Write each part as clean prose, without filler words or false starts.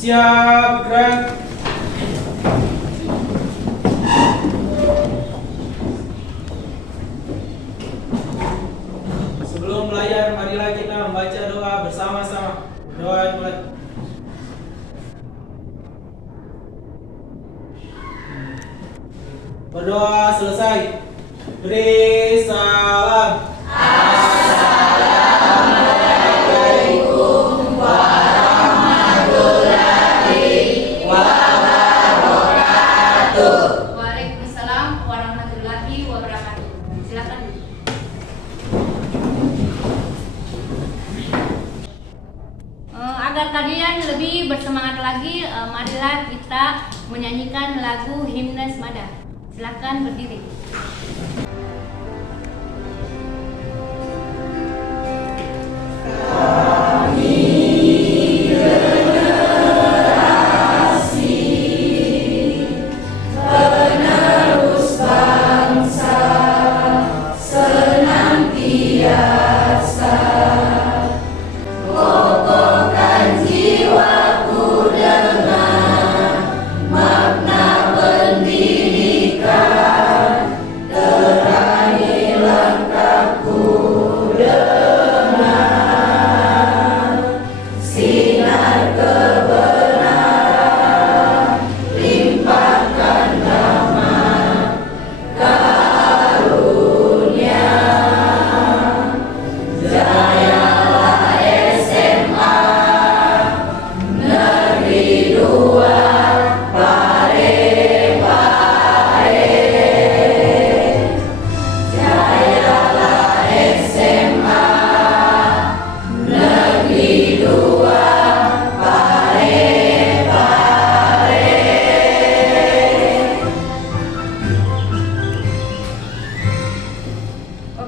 Siap, gerak. Sebelum belajar, marilah kita membaca doa bersama-sama. Doa mulai. Berdoa selesai. Beri salam. Assalamualaikum warahmatullahi wabarakatuh. Waalaikumsalam warahmatullahi wabarakatuh. Silakan. Agar kalian lebih bersemangat lagi, marilah kita menyanyikan lagu Himnes Mada. Silakan berdiri.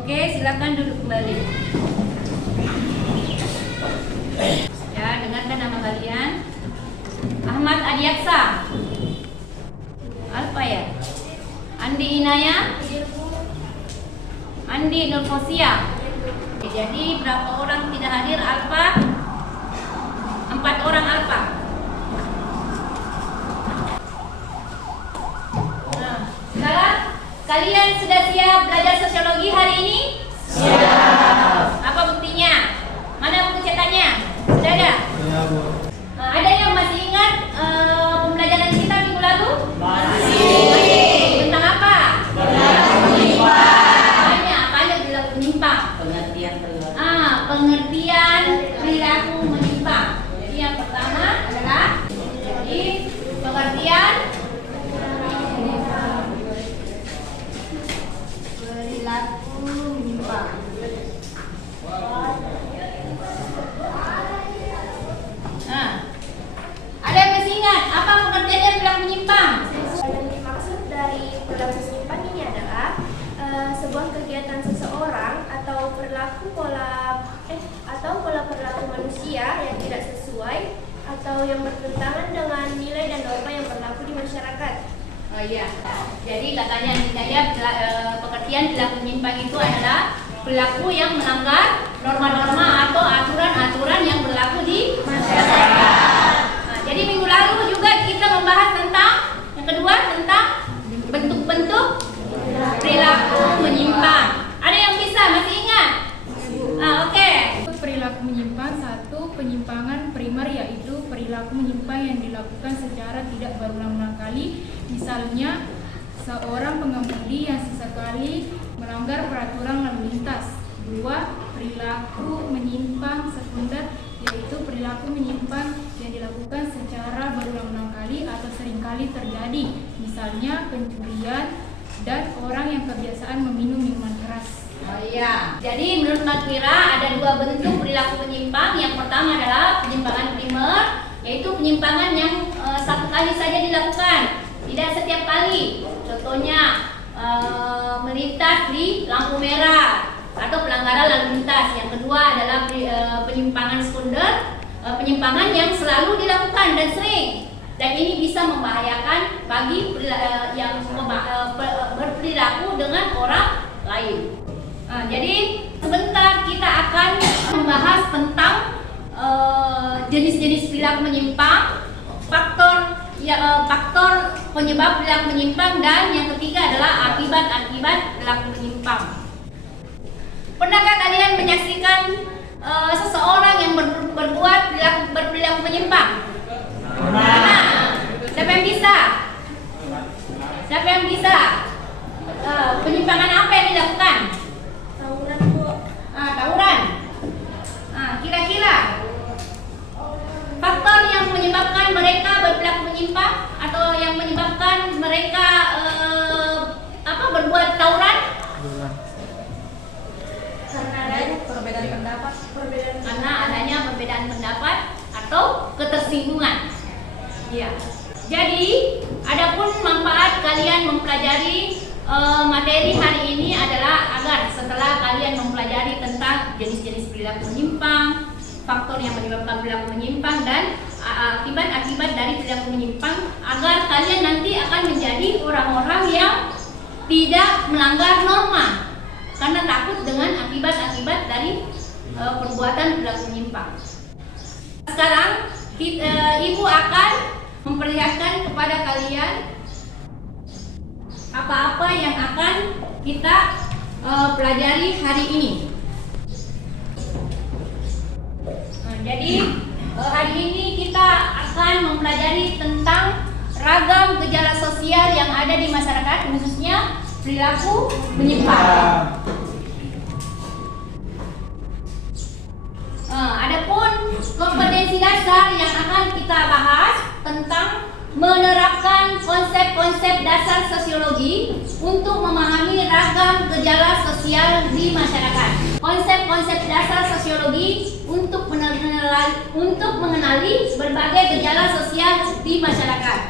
Oke, silakan duduk kembali. Ya, dengarkan nama kalian. Ahmad Adiaksa. Alfa ya. Andi Inaya. Andi Nurfosia. Jadi berapa orang tidak hadir Alfa? 4 orang Alfa. Nah, sekarang kalian sudah siap belajar sosiologi hari ini? Siap. Apa buktinya? Mana buku cetakannya? Sudah ada? Ada yang masih ingat pembelajaran kita minggu lalu? Masih. Tentang apa? Perilaku menyimpang. Banyak perilaku menyimpang. Pengertian perilaku. Pengertian perilaku menyimpang. Jadi yang pertama adalah pengertian perilaku menyimpang. Nah, ada yang masih ingat apa pengertian perilaku menyimpang? Yang dimaksud dari perilaku menyimpang ini adalah sebuah kegiatan seseorang atau pola perilaku manusia yang tidak sesuai atau yang bertentangan dengan nilai dan norma yang berlaku di masyarakat. Oh iya. Jadi katanya Nidaya pengertian perilaku menyimpang itu adalah perilaku yang melanggar norma-norma atau aturan-aturan yang berlaku di masyarakat. Nah, jadi minggu lalu juga kita membahas tentang yang kedua tentang bentuk-bentuk perilaku menyimpang. Ada yang bisa masih ingat? Oke. Perilaku menyimpang, satu, penyimpangan primer yaitu perilaku menyimpang yang dilakukan secara tidak berulang-ulang kali. Misalnya, seorang pengemudi yang sesekali melanggar peraturan lalu lintas. Dua, perilaku menyimpang sekunder yaitu perilaku menyimpang yang dilakukan secara berulang-ulang kali atau seringkali terjadi. Misalnya, pencurian dan orang yang kebiasaan meminum minuman keras. Oh iya. Jadi menurut Mbak Kira ada 2 bentuk perilaku menyimpang. Yang pertama adalah penyimpangan primer, yaitu penyimpangan yang satu kali saja dilakukan, tidak setiap kali. Contohnya melintas di lampu merah atau pelanggaran lalu lintas. Yang kedua adalah penyimpangan sekunder, penyimpangan yang selalu dilakukan dan sering. Dan ini bisa membahayakan bagi yang berperilaku dengan orang lain. Jadi sebentar kita akan membahas tentang jenis-jenis perilaku menyimpang faktor penyebab perilaku menyimpang, dan yang ketiga adalah akibat-akibat perilaku menyimpang. Pernahkah kalian menyaksikan seseorang yang berperilaku menyimpang? Nah, siapa yang bisa? Siapa yang bisa? Penyimpangan apa yang dilakukan? Tawuran, Bu. Tawuran. Kira-kira faktor yang menyebabkan mereka berperilaku menyimpang atau yang menyebabkan mereka berbuat tawuran? Karena adanya perbedaan pendapat. Karena adanya perbedaan pendapat atau ketersinggungan. Ya. Jadi, adapun manfaat kalian mempelajari materi hari ini adalah agar setelah kalian mempelajari tentang jenis-jenis perilaku menyimpang, faktor yang menyebabkan perilaku menyimpang, dan akibat-akibat dari perilaku menyimpang, agar kalian nanti akan menjadi orang-orang yang tidak melanggar norma karena takut dengan akibat-akibat dari perbuatan perilaku menyimpang. Sekarang Ibu akan memperlihatkan kepada kalian apa-apa yang akan kita pelajari hari ini. Jadi hari ini kita akan mempelajari tentang ragam gejala sosial yang ada di masyarakat, khususnya perilaku menyimpang. Adapun kompetensi dasar yang akan kita bahas tentang menerapkan konsep-konsep dasar sosiologi untuk memahami ragam gejala sosial di masyarakat. Konsep-konsep dasar sosiologi untuk mengenali berbagai gejala sosial di masyarakat.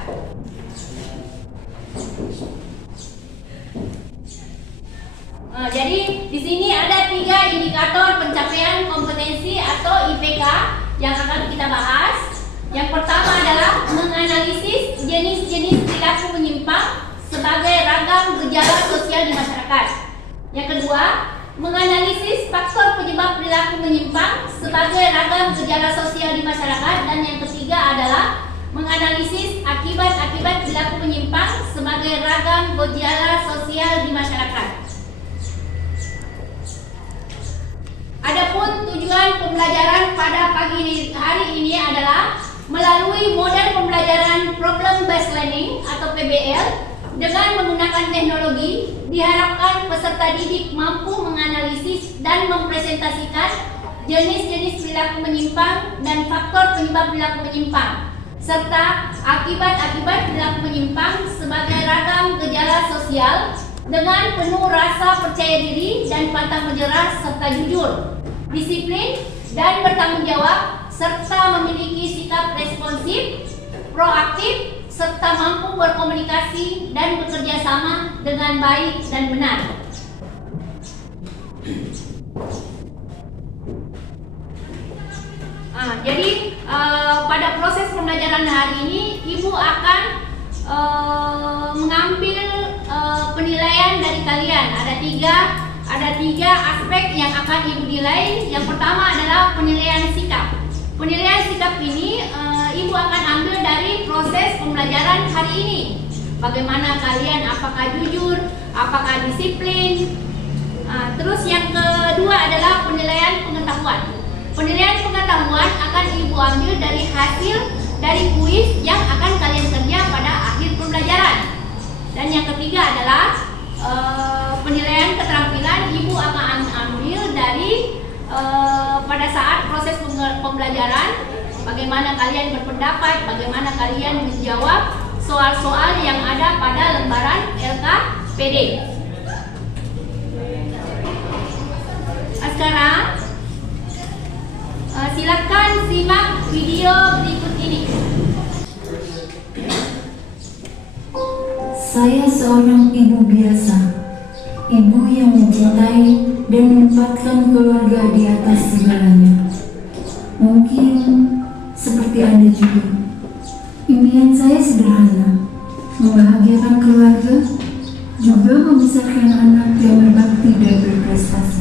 Jadi di sini ada 3 indikator pencapaian kompetensi atau IPK yang akan kita bahas. Yang pertama adalah menganalisis jenis-jenis perilaku menyimpang sebagai ragam gejala sosial di masyarakat. Yang kedua, menganalisis faktor penyebab perilaku menyimpang sebagai ragam gejala sosial di masyarakat. Dan yang ketiga adalah menganalisis akibat-akibat perilaku menyimpang sebagai ragam gejala sosial di masyarakat. Adapun tujuan pembelajaran pada pagi hari ini adalah melalui model pembelajaran Problem Based Learning atau PBL dengan menggunakan teknologi, diharapkan peserta didik mampu menganalisis dan mempresentasikan jenis-jenis perilaku menyimpang dan faktor penyebab perilaku menyimpang, serta akibat-akibat perilaku menyimpang sebagai ragam gejala sosial dengan penuh rasa percaya diri dan pantang menyerah, serta jujur, disiplin, dan bertanggung jawab, serta memiliki sikap responsif, proaktif, serta mampu berkomunikasi dan bekerja sama dengan baik dan benar. Jadi pada proses pembelajaran hari ini, Ibu akan mengambil penilaian dari kalian. Ada tiga aspek yang akan Ibu nilai. Yang pertama adalah penilaian sikap. Penilaian sikap ini Ibu akan ambil dari proses pembelajaran hari ini. Bagaimana kalian, apakah jujur, apakah disiplin. Terus yang kedua adalah penilaian pengetahuan. Penilaian pengetahuan akan Ibu ambil dari hasil dari kuis yang akan kalian kerja pada akhir pembelajaran. Dan yang ketiga adalah penilaian keterampilan. Ibu akan ambil dari pada saat proses pembelajaran, bagaimana kalian berpendapat, bagaimana kalian menjawab soal-soal yang ada pada lembaran LKPD. Sekarang silakan simak video berikut ini. Saya seorang ibu biasa, ibu yang mencintai dan menempatkan keluarga di atas segalanya. Mungkin seperti Anda juga, impian saya sederhana, membahagiakan keluarga, juga membesarkan anak yang berbakti dan berprestasi.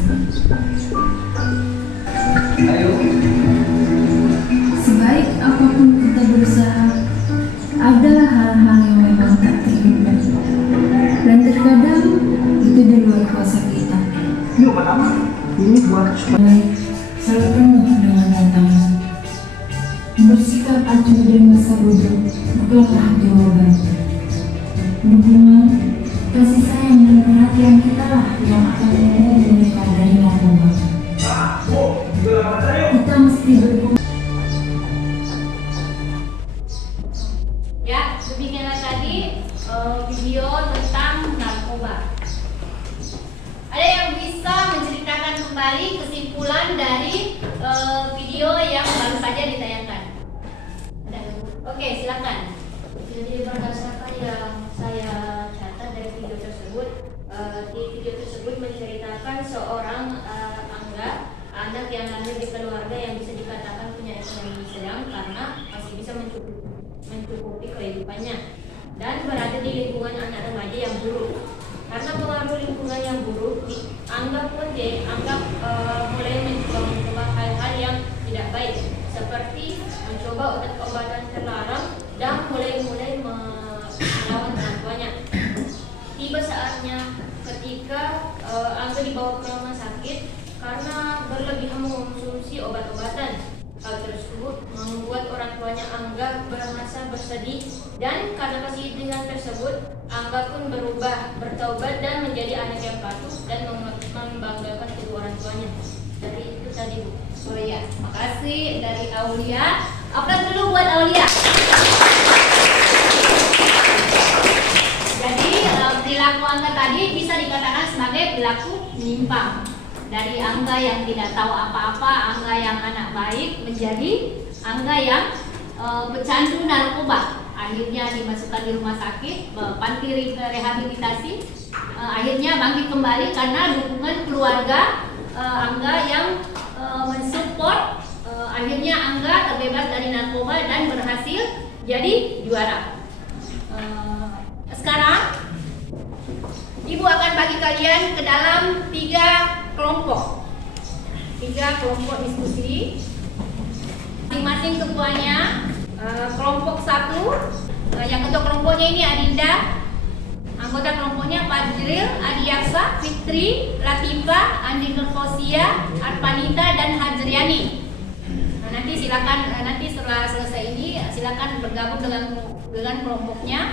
Sebaik apapun kita berusaha, ada selalu penuh dengan tantangan. Bersikap acuh dan masa bodoh bukanlah jawaban. Dukungan, kasih sayang dan perhatian kita lah yang akan membawa mereka dari narkoba. Kita mesti berkomitmen. Ya, demikianlah tadi video tentang narkoba. Ada yang bisa menceritakan kembali kesimpulan dari video yang baru saja ditayangkan? Ada? Oke, silakan. Jadi berdasarkan yang saya catat dari video tersebut, di video tersebut menceritakan seorang Angga, anak yang lahir di keluarga yang bisa dikatakan punya ekonomi sedang karena masih bisa mencukupi kehidupannya dan berada di lingkungan anak remaja yang buruk. Karena pengaruh lingkungan yang buruk, dianggap mulai mencoba hal-hal yang tidak baik seperti mencoba obat-obatan terlarang dan mulai melawan orang tuanya. Tiba saatnya ketika Angga dibawa ke rumah sakit karena berlebihan mengonsumsi obat-obatan. Hal tersebut membuat orang tuanya Angga merasa bersedih dan karena kesedihan tersebut Angga pun bertaubat dan menjadi anak yang patuh dan membanggakan kedua orang tuanya. Dari itu tadi, Bu. Oh iya, makasih dari Aulia. Aplaus dulu buat Aulia. Jadi perilaku Angga tadi bisa dikatakan sebagai perilaku menyimpang. Dari Angga yang tidak tahu apa-apa, Angga yang anak baik, menjadi Angga yang pecandu narkoba. Akhirnya dimasukkan di rumah sakit, panti rehabilitasi. Akhirnya bangkit kembali karena dukungan keluarga Angga yang mensupport. Akhirnya Angga terbebas dari narkoba dan berhasil jadi juara. Sekarang Ibu akan bagi kalian ke dalam 3 kelompok diskusi. Masing-masing ketuanya kelompok 1, yang ketua kelompoknya ini Adinda, anggota kelompoknya Fadril, Adiyaksa, Fitri, Latifa, Andi Nurfosia, Arpanita dan Hajriani. Nanti silakan setelah selesai ini silakan bergabung dengan kelompoknya.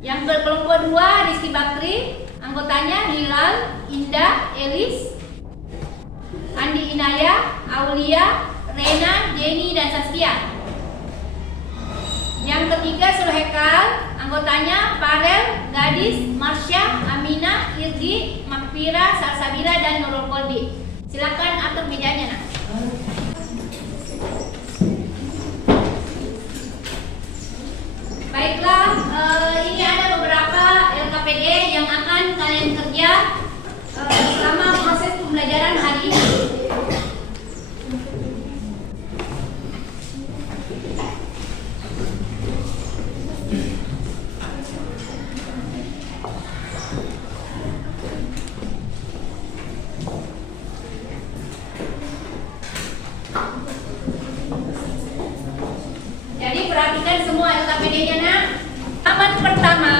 Yang berkelompok 2 Rizky Bakri, anggotanya Hilal, Indah, Elis, Andi Inaya, Aulia, Rena, Jenny dan Saskia. Yang ketiga Sulhekal, anggotanya Farel, Gadis, Marsha, Aminah, Irgi, Makfira, Salsabila dan Nurul Kolbi. Silakan atur mejanya, nak. Baiklah, ini ada beberapa LKPD yang akan kalian kerja selama proses pembelajaran hari ini. Jadi perhatikan semua LKPD-nya, nak. Tamat pertama,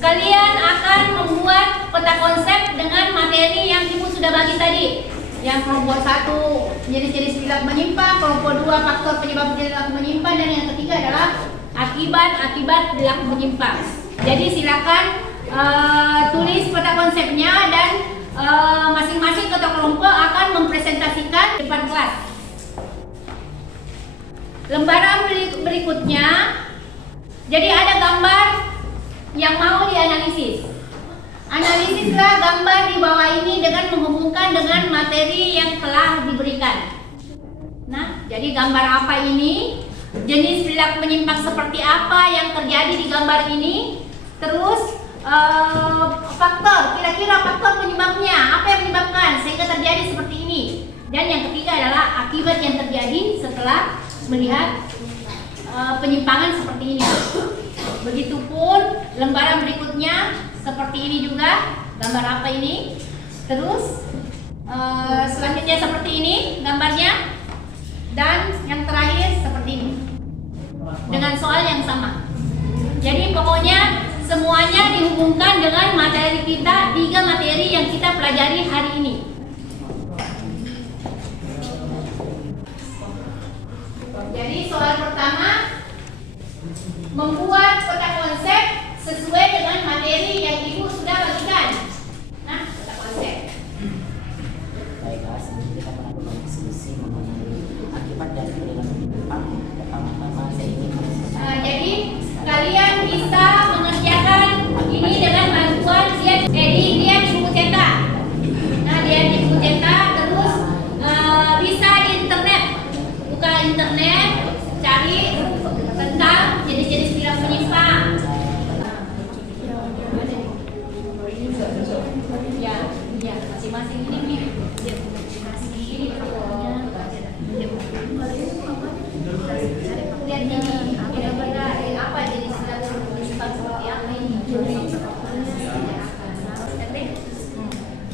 kalian akan membuat peta konsep dengan materi yang Ibu sudah bagi tadi. Yang kelompok 1 jenis-jenis perilaku menyimpang, kelompok 2 faktor penyebab perilaku menyimpang, dan yang ketiga adalah akibat perilaku menyimpang. Jadi silakan tulis peta konsepnya dan masing-masing ketua kelompok akan mempresentasikan di depan kelas. Lembaran berikutnya, jadi ada gambar yang mau dianalisis. Analisislah gambar di bawah ini dengan menghubungkan dengan materi yang telah diberikan. Nah, jadi gambar apa ini? Jenis perilaku menyimpang seperti apa yang terjadi di gambar ini? Terus faktor, kira-kira faktor penyebabnya, apa yang menyebabkan sehingga terjadi seperti ini? Dan yang ketiga adalah akibat yang terjadi setelah melihat penyimpangan seperti ini. Begitupun lembaran berikutnya seperti ini juga, gambar apa ini? Terus selanjutnya seperti ini gambarnya, dan yang terakhir seperti ini dengan soal yang sama. Jadi pokoknya semuanya dihubungkan dengan materi kita, 3 materi yang kita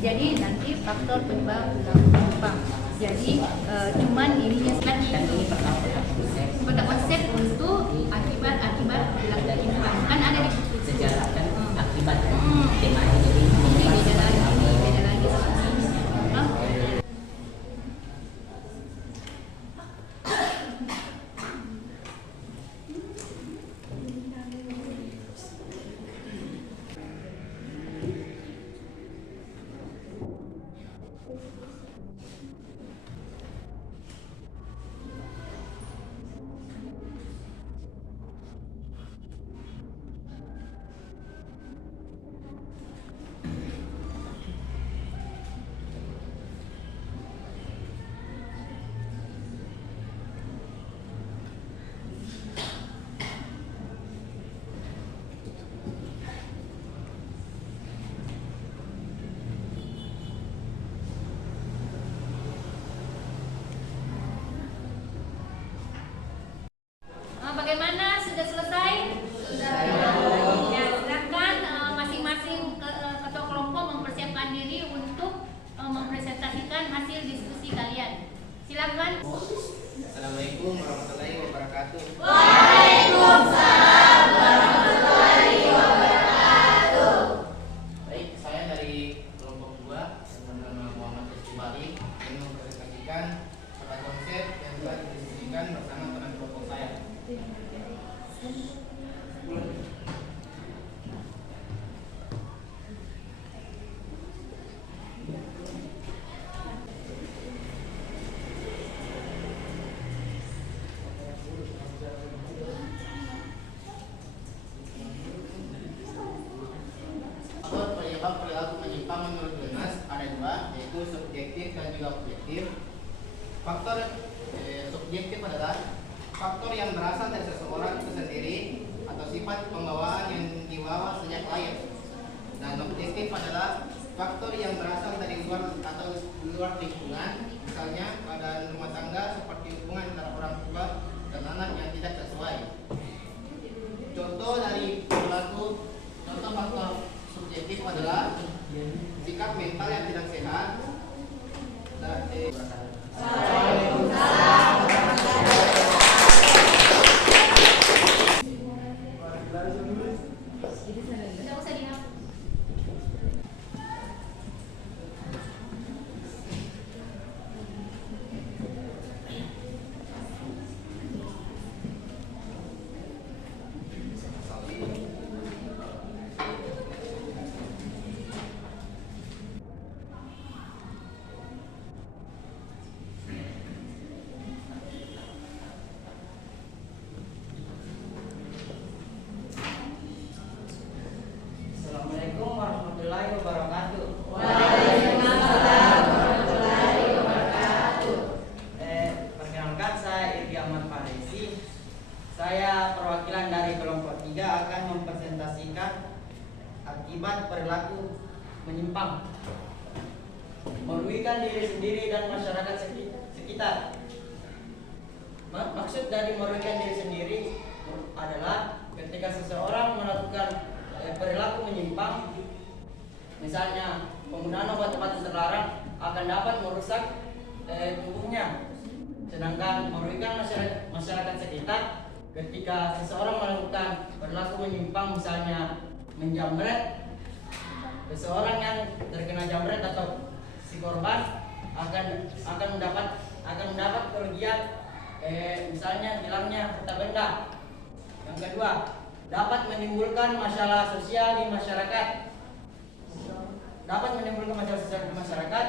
Jadi nanti faktor penyebab perilaku menyimpang. Jadi cuman ininya lagi pada konsep untuk akibat perilaku menyimpang kan ada di buku Sejarah kan akibat Hmm. temanya jadi ini beda lagi Hah? Bagaimana? Sudah selesai? Sudah. Ya, silakan masing-masing ketua kelompok mempersiapkan diri untuk mempresentasikan hasil diskusi kalian. Silakan. Assalamualaikum warahmatullahi wabarakatuh. Waalaikumsalam warahmatullahi wabarakatuh. Baik, saya dari kelompok 2 yang bernama Muhammad Rizky Bali yang mempresentasikan pada konsep yang telah didiskusikan bersama teman kelompok saya. Faktor penyebab perilaku menyimpang menurut Jonas ada 2, yaitu subjektif dan juga objektif. Faktor subjektif adalah faktor yang berasal dari seseorang itu sendiri atau sifat pembawaan yang dibawa sejak lahir. Dan objektif adalah faktor yang berasal dari luar atau luar lingkungan, misalnya pada rumah tangga seperti hubungan antara orang tua dan anak yang tidak sesuai. Contoh dari perilaku, contoh faktor subjektif adalah sikap mental yang tidak sehat. Tidak usah dihapus. Assalamualaikum warahmatullahi wabarakatuh. Waalaikumsalam warahmatullahi wabarakatuh. Perkenalkan, saya Irgi Ahmad Farisi. Saya perwakilan dari kelompok 3 akan mempresentasikan akibat perilaku menyimpang, merugikan diri sendiri dan masyarakat sekitar. Maksud dari merugikan diri sendiri adalah ketika seseorang melakukan perilaku menyimpang, misalnya penggunaan obat-obatan terlarang akan dapat merusak tubuhnya. Sedangkan merugikan masyarakat sekitar ketika seseorang melakukan perilaku menyimpang, misalnya menjamret, seseorang yang terkena jamret atau si korban akan mendapat kerugian, misalnya hilangnya harta benda. Yang kedua, dapat menimbulkan masalah sosial di masyarakat.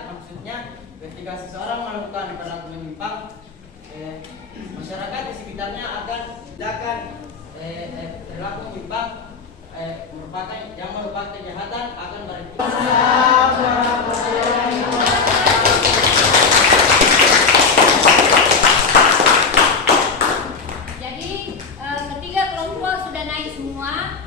Maksudnya ketika seseorang melakukan perilaku menyimpang, masyarakat di sekitarnya akan tindakan perilaku menyimpang merupakan kejahatan akan beresiko. Jadi ketiga kelompok sudah naik semua.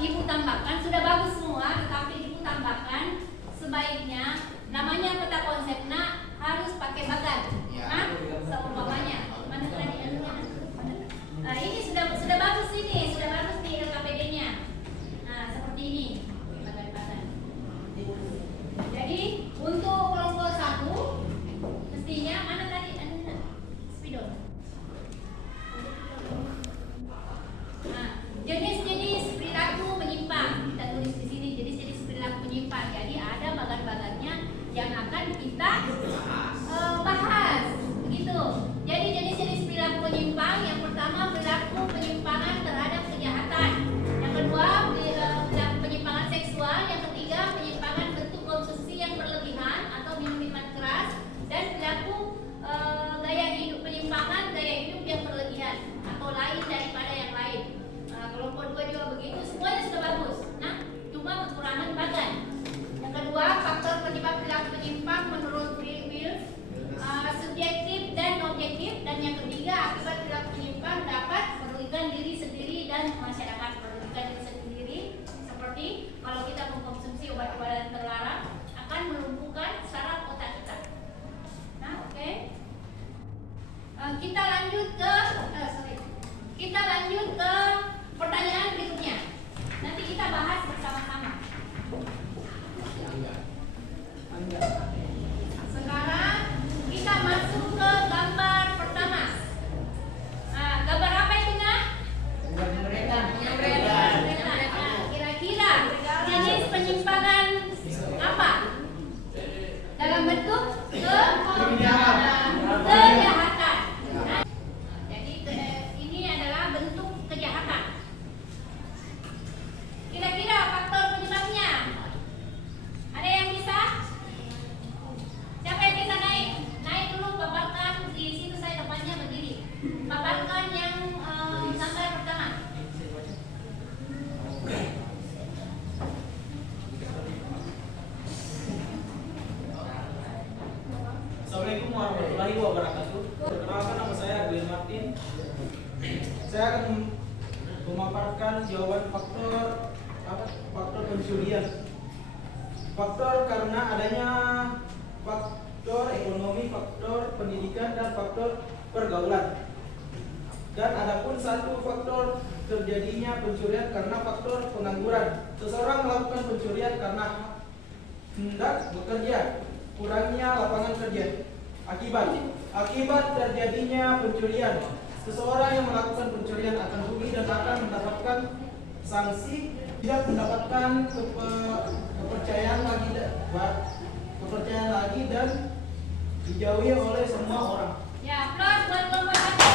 Ibu tambahkan sudah bagus semua, tetapi ibu tambahkan sebaiknya namanya peta konsepnya harus pakai bagan. Ya. Hah? Seumpamanya. Mana tadi ini sudah bagus ini, sudah bagus di LKPD-nya. Nah, seperti ini bagan-bagan. warahmatullahi wabarakatuh. Perkenalkan, nama saya Glenn Martin. Saya akan memaparkan jawaban faktor pencurian. Faktor karena adanya faktor ekonomi, faktor pendidikan, dan faktor pergaulan. Dan adapun satu faktor terjadinya pencurian karena faktor pengangguran. Seseorang melakukan pencurian karena hendak bekerja, kurangnya lapangan kerja. Akibat terjadinya pencurian, seseorang yang melakukan pencurian akan rugi dan akan mendapatkan sanksi, tidak mendapatkan kepercayaan lagi dan dijauhi oleh semua orang. Ya, plus buat kelompok satu.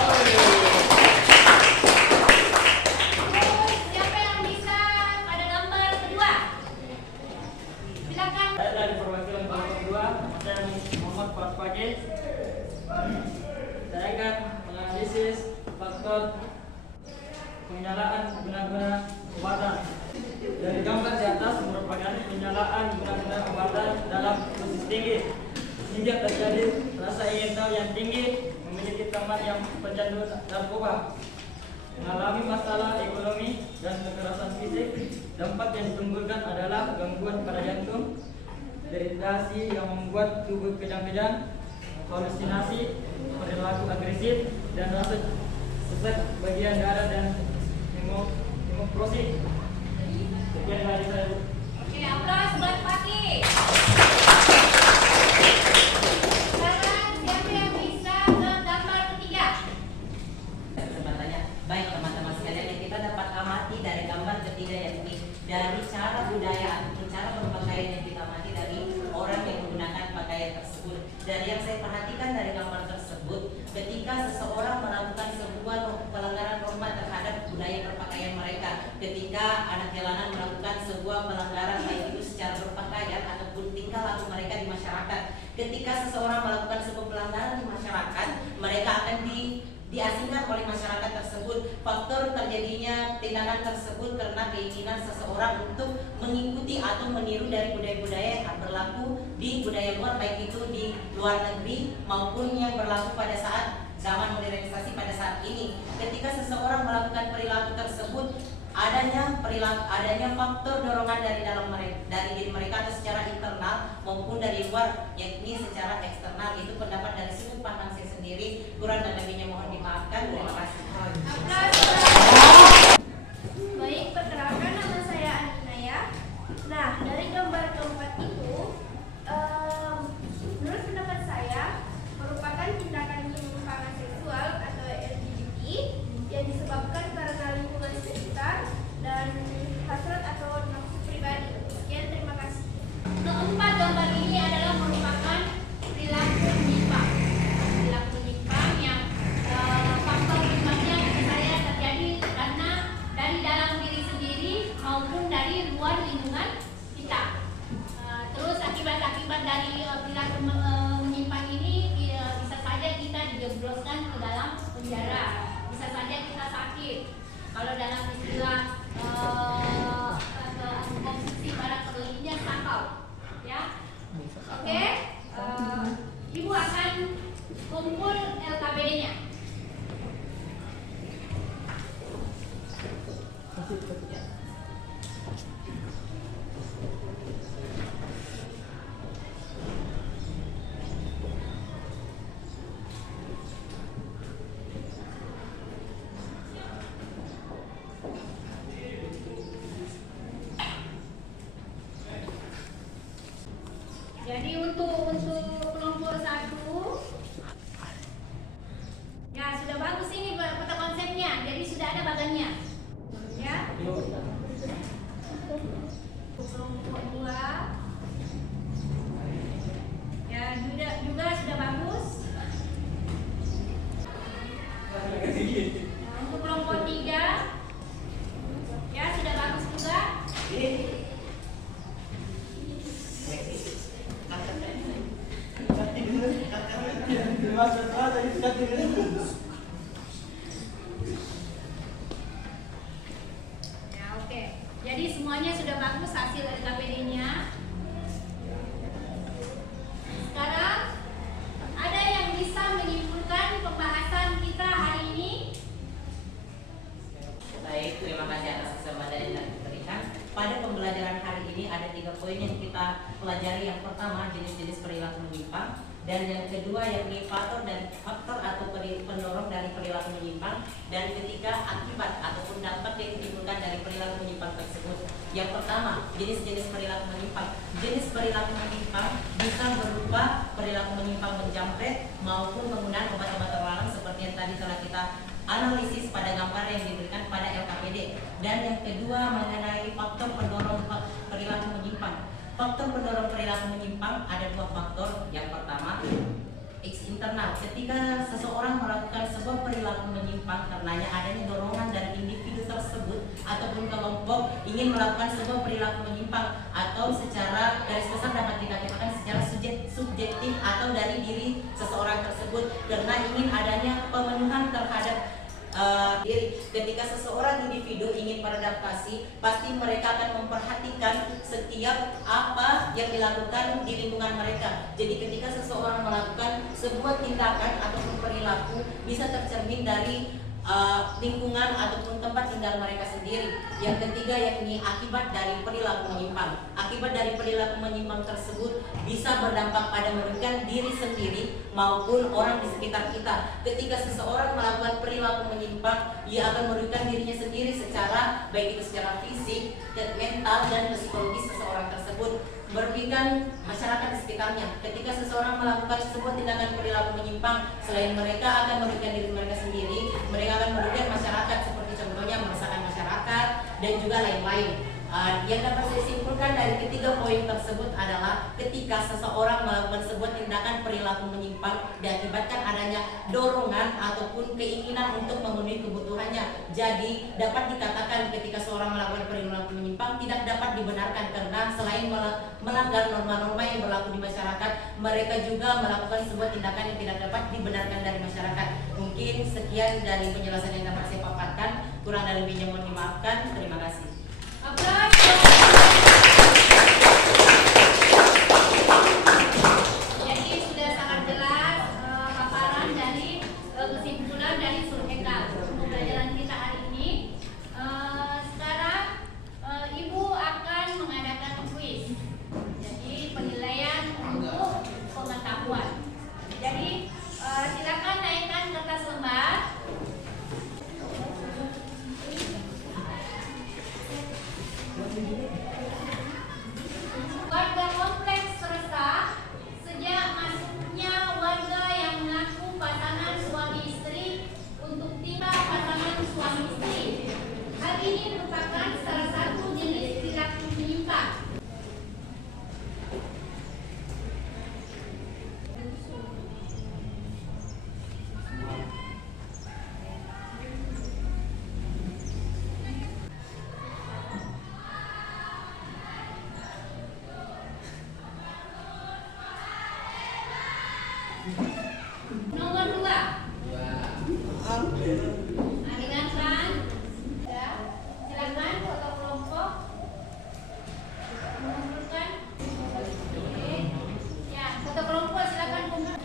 Terus, siapa yang bisa pada gambar kedua? Silakan. Saya dari perwakilan kelompok 2, saya Muhammad Fatfage. Saya akan menganalisis faktor penyalaan guna-guna obatan. Dari gambar di atas merupakan penyalaan guna-guna obatan dalam dosis tinggi, hingga terjadi rasa ingin tahu yang tinggi, memiliki teman yang pecandu narkoba, mengalami masalah ekonomi dan kekerasan fisik. Dampak yang ditimbulkan adalah gangguan pada jantung, dehidrasi yang membuat tubuh kejang-kejang, halusinasi, perilaku agresif, dan rasa sesak bagian dada dan hemoplosi. Sekian dari saya. Oke, aplaus buat Fatih. Sekarang siapa yang bisa ke gambar ketiga? Kesempatannya. Baik teman-teman sekalian, yang kita dapat amati dari gambar ketiga yakni dari cara budaya ataupun cara berpakaian yang kita amati dari orang yang menggunakan pakaian tersebut. Dari yang saya perhatikan dari gambar tersebut, ketika seseorang melakukan sebuah pelanggaran norma terhadap budaya berpakaian mereka, ketika anak jalanan melakukan sebuah pelanggaran baik itu secara berpakaian ataupun tingkah laku mereka di masyarakat, ketika seseorang melakukan sebuah pelanggaran di masyarakat, mereka akan diasingkan oleh masyarakat tersebut. Faktor terjadinya tindakan tersebut karena keinginan seseorang untuk mengikuti atau meniru dari budaya-budaya yang berlaku di budaya luar, baik itu di luar negeri maupun yang berlaku pada saat zaman modernisasi pada saat ini. Ketika seseorang melakukan perilaku tersebut, adanya faktor dorongan dari diri mereka atau secara internal maupun dari luar, yakni secara eksternal. Itu pendapat dari sudut pandang saya sendiri. Kurang dan lebihnya mohon dimaafkan. Terima kasih. Baik, perkenalkan, nama saya Anina. Nah, dari gambar keempat itu, menurut pendapat saya merupakan tindakan penyimpangan seksual atau LGBT yang disebabkan karena lingkungan sekitar dan hasrat atau nafsu pribadi. Sekian, terima kasih. Keempat gambar ini adalah merupakan perilaku menyimpang. Perilaku menyimpang yang faktor penyebabnya bisa saja terjadi karena dari dalam diri sendiri maupun dari luar lingkungan kita. Terus akibat-akibat dari perilaku menyimpang ini bisa saja kita dijebloskan ke dalam penjara, bisa saja kita sakit. Kalau dalam istilah konsumsi barang berlebihan sakau, ya. Oke, Ibu akan kumpul LKPD-nya. Jadi untuk kelompok 1, ya sudah bagus ini peta konsepnya. Jadi sudah ada bagannya, ya. Kelompok 2, ya juga sudah bagus. Nah, untuk kelompok 3, ya sudah bagus juga. Ya, oke. Jadi semuanya sudah bagus hasil LKPD-nya. Sekarang ada yang dari yang pertama jenis-jenis perilaku menyimpang, dan yang kedua yakni faktor atau pendorong dari perilaku menyimpang, dan ketiga akibat ataupun dampak yang ditimbulkan dari perilaku menyimpang tersebut. Yang pertama, jenis-jenis perilaku menyimpang. Jenis perilaku menyimpang bisa berupa perilaku menyimpang menjamret maupun penggunaan obat-obat terlarang seperti yang tadi telah kita analisis pada gambar yang diberikan pada LKPD. Dan yang kedua mengenai faktor pendorong perilaku menyimpang. Faktor pendorong perilaku menyimpang ada dua faktor. Yang pertama, internal. Ketika seseorang melakukan sebuah perilaku menyimpang karenanya adanya dorongan dari individu tersebut ataupun kelompok ingin melakukan sebuah perilaku menyimpang, atau secara garis besar dapat kita katakan secara subjektif atau dari diri seseorang tersebut karena ingin adanya pemenuhan terhadap diri. Ketika seseorang individu ingin beradaptasi, pasti mereka akan memperhatikan setiap apa yang dilakukan di lingkungan mereka. Jadi ketika seseorang melakukan sebuah tindakan ataupun perilaku bisa tercermin dari lingkungan ataupun tempat tinggal mereka sendiri. Yang ketiga yakni akibat dari perilaku menyimpang. Akibat dari perilaku menyimpang tersebut bisa berdampak pada merugikan diri sendiri maupun orang di sekitar kita. Ketika seseorang melakukan perilaku menyimpang, ia akan merugikan dirinya sendiri secara baik itu secara fisik, mental dan psikologis seseorang tersebut, merugikan masyarakat di sekitarnya. Ketika seseorang melakukan sebuah tindakan perilaku menyimpang, selain mereka akan merugikan diri mereka sendiri, mereka akan merugikan masyarakat, seperti contohnya meresahkan masyarakat dan juga lain-lain. Yang dapat saya simpulkan dari ketiga poin tersebut adalah ketika seseorang melakukan sebuah tindakan perilaku menyimpang diakibatkan adanya dorongan ataupun keinginan untuk memenuhi kebutuhannya. Jadi dapat dikatakan ketika seorang melakukan perilaku menyimpang tidak dapat dibenarkan karena selain melanggar norma-norma yang berlaku di masyarakat, mereka juga melakukan sebuah tindakan yang tidak dapat dibenarkan dari masyarakat. Mungkin sekian dari penjelasan yang dapat saya paparkan, kurang dan lebihnya mohon dimaafkan. Terima kasih. Jadi sudah sangat jelas paparan dari kesimpulan dari survei pembelajaran kita hari ini. Sekarang Ibu akan mengadakan kuis. Jadi penilaian untuk pengetahuan. Jadi silakan naikkan kertas lembar. Warga kompleks resah sejak masuknya warga yang mengaku pasangan suami istri untuk tiba pasangan suami istri. Hal ini merupakan salah satu jenis perilaku menyimpang. Nomor 2. Ingatkan. Ya. Silakan foto kelompok. Mengumpulkan. Oke. Ya, foto kelompok silakan kumpul.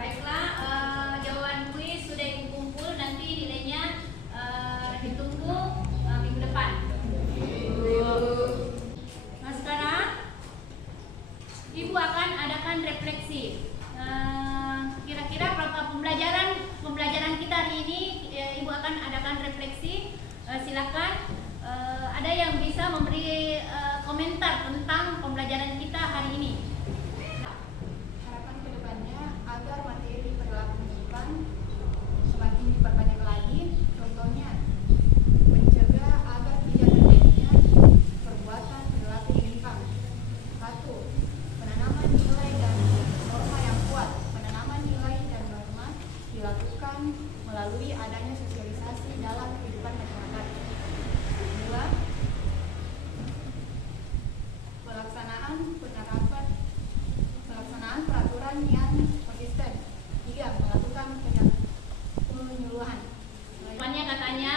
Baiklah, jawaban kuis sudah dikumpul, nanti nilainya ditunggu minggu depan. Nah sekarang Ibu akan adakan refleksi. Kira-kira pembelajaran kita hari ini, Ibu akan adakan refleksi. Silakan ada yang bisa memberi komentar tentang pembelajaran kita hari ini. Harapan kedepannya agar materi perilaku menyimpang semakin diperbanyak lagi. Contohnya, mencegah agar tidak terjadinya perbuatan perilaku menyimpang. 1. Penanaman nilai dan norma yang kuat. Penanaman nilai dan norma dilakukan melalui adanya sosialisasi dalam kehidupan masyarakat. 2. Pelaksanaan penerapan pelaksanaan peraturan yang konsisten. 3. Melakukan penyuluhan. Depannya katanya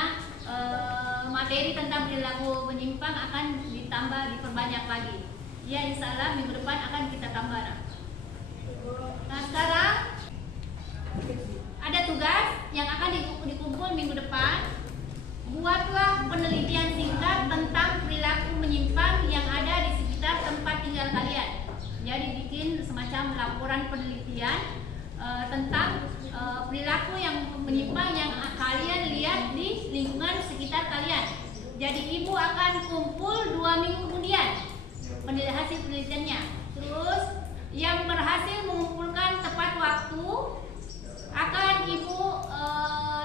materi tentang perilaku menyimpang akan ditambah, diperbanyak lagi. Ya, insya Allah minggu depan akan kita tambah. Nah, sekarang ada tugas yang akan dikumpul minggu depan. Buatlah penelitian singkat tentang perilaku menyimpang yang ada di sekitar tempat tinggal kalian. Jadi bikin semacam laporan penelitian tentang perilaku yang menyimpang yang kalian lihat di lingkungan sekitar kalian. Jadi ibu akan kumpul 2 minggu kemudian hasil penelitiannya. Terus yang berhasil mengumpulkan tepat waktu akan ibu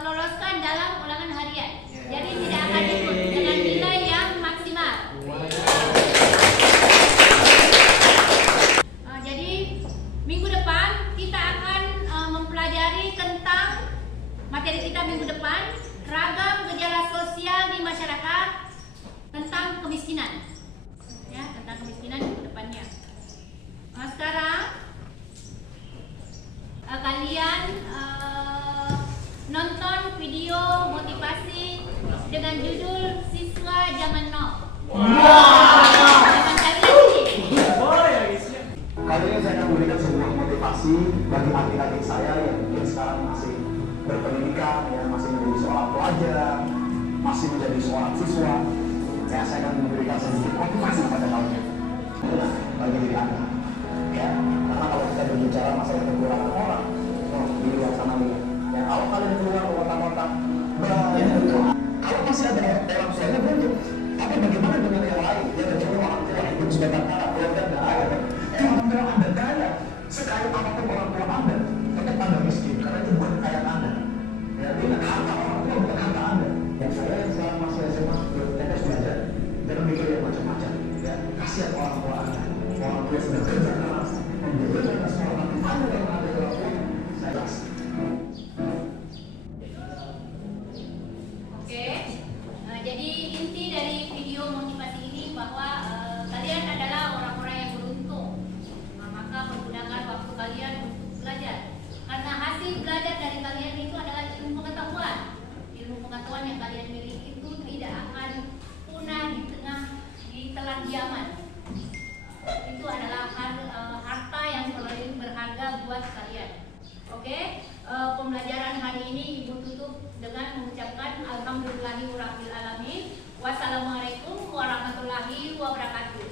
loloskan dalam ulangan harian. Jadi tidak akan ikut dengan nilai yang maksimal. Jadi minggu depan kita akan mempelajari tentang materi kita minggu depan, ragam gejala sosial di masyarakat tentang kemiskinan. Ya, tentang kemiskinan minggu depannya. Nah, sekarang kalian nonton video motivasi dengan judul Siswa Zaman Now. Zaman kalian ini. Kali ini saya akan memberikan sebuah motivasi bagi adik-adik saya yang mungkin sekarang masih berpendidikan, ya, masih menjadi seorang pelajar, masih menjadi seorang siswa. Ya, saya akan memberikan sedikit motivasi kepada kalian. Bagi diri Anda. Ya, karena kalau kita berbicara masalah kekurangan orang, di luar sana lihat. Ya, kalau kalian keluar ke kota-kota, kalau masih ada orang tuanya beruntung. Tapi bagaimana dengan yang lain? Dia menjadi orang tua yang pun sebentar kala, keluarga tidak ada. Orang tua Anda kaya, sekali apapun orang tua Anda, tetap Anda miskin karena itu bukan kekayaan Anda. Ya, ini harta orang tua bukan harta Anda. Yang saya yang sekarang masih SMA, bertetes belajar, jangan mikir yang macam-macam. Ya, kasihan orang tua Anda. Orang tua sudah kerja keras, memberikan Anda sekolah, tapi Anda yang ada dalam uang, saya rasa. Oke. Jadi inti dari video motivasi ini bahwa kalian adalah orang-orang yang beruntung. Maka pergunakan waktu kalian untuk belajar. Karena hasil belajar dari kalian itu adalah ilmu pengetahuan. Ilmu pengetahuan yang kalian miliki itu tidak akan punah di telan zaman. Itu adalah harta yang paling berharga buat kalian. Oke, pembelajaran hari ini Ibu tutup dengan mengucapkan Alhamdulillahirabbil alamin. Wassalamualaikum warahmatullahi wabarakatuh.